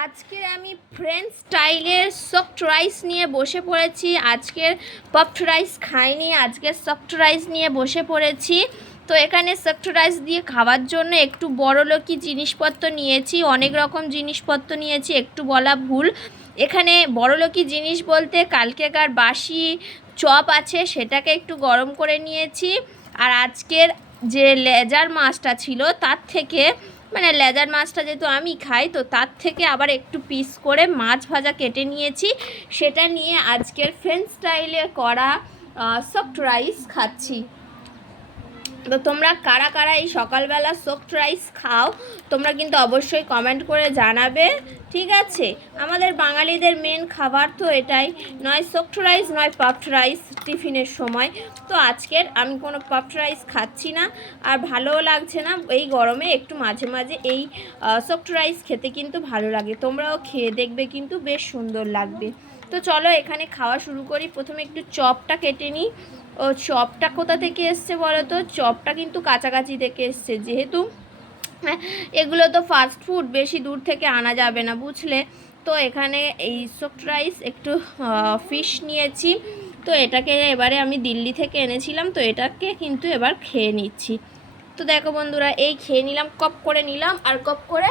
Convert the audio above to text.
আজকে আমি ফ্রেঞ্চ স্টাইলের সফট রাইস নিয়ে বসে পড়েছি। আজকের পফড রাইস খাইনি আজকে সফট রাইস নিয়ে বসে পড়েছি। তো এখানে সফট রাইস দিয়ে খাওয়ার জন্য একটু বড় লোকই জিনিসপত্র নিয়েছি, অনেক রকম জিনিসপত্র নিয়েছি, একটু বলা ভুল। এখানে বড় লোকই জিনিস বলতে কালকেকার বাসি চপ আছে, সেটাকে একটু গরম করে নিয়েছি। আর আজকের যে লেজার মাছটা ছিল, তার থেকে মানে লেজার মাছটা যেহেতু আমি খাই, তো তার থেকে আবার একটু পিস করে মাছ ভাজা কেটে নিয়েছি। সেটা নিয়ে আজকের ফ্রেঞ্চ স্টাইলে করা সফট রাইস খাচ্ছি। তো তোমরা কারা কারা এই সকালবেলা সফট রাইস খাও, তোমরা কিন্তু অবশ্যই কমেন্ট করে জানাবে, ঠিক আছে? আমাদের বাঙালিদের মেন খাবার তো এটাই, নয় সফট রাইস নয় পাফড রাইস টিফিনের সময়। তো আজকের আমি কোনো পাফড রাইস খাচ্ছি না, আর ভালোও লাগছে না, এই গরমে একটু মাঝে মাঝে এই সফট রাইস খেতে কিন্তু ভালো লাগে। তোমরাও খেয়ে দেখবে কিন্তু বেশ সুন্দর লাগবে। তো চলো এখানে খাওয়া শুরু করি, প্রথমে একটু চপটা কেটে নিই। ও চপটা কোথা থেকে এসছে বলো তো চপটা কিন্তু কাছাকাছি থেকে এসছে। যেহেতু হ্যাঁ, এগুলো তো ফাস্ট ফুড বেশি দূর থেকে আনা যাবে না বুঝলে? তো এখানে এই সফট রাইস একটু ফিশ নিয়েছি। তো এটাকে এবারে আমি দিল্লি থেকে এনেছিলাম তো এটাকে কিন্তু এবার খেয়ে নিচ্ছি। তো দেখো বন্ধুরা এই খেয়ে নিলাম কপ করে নিলাম আর কপ করে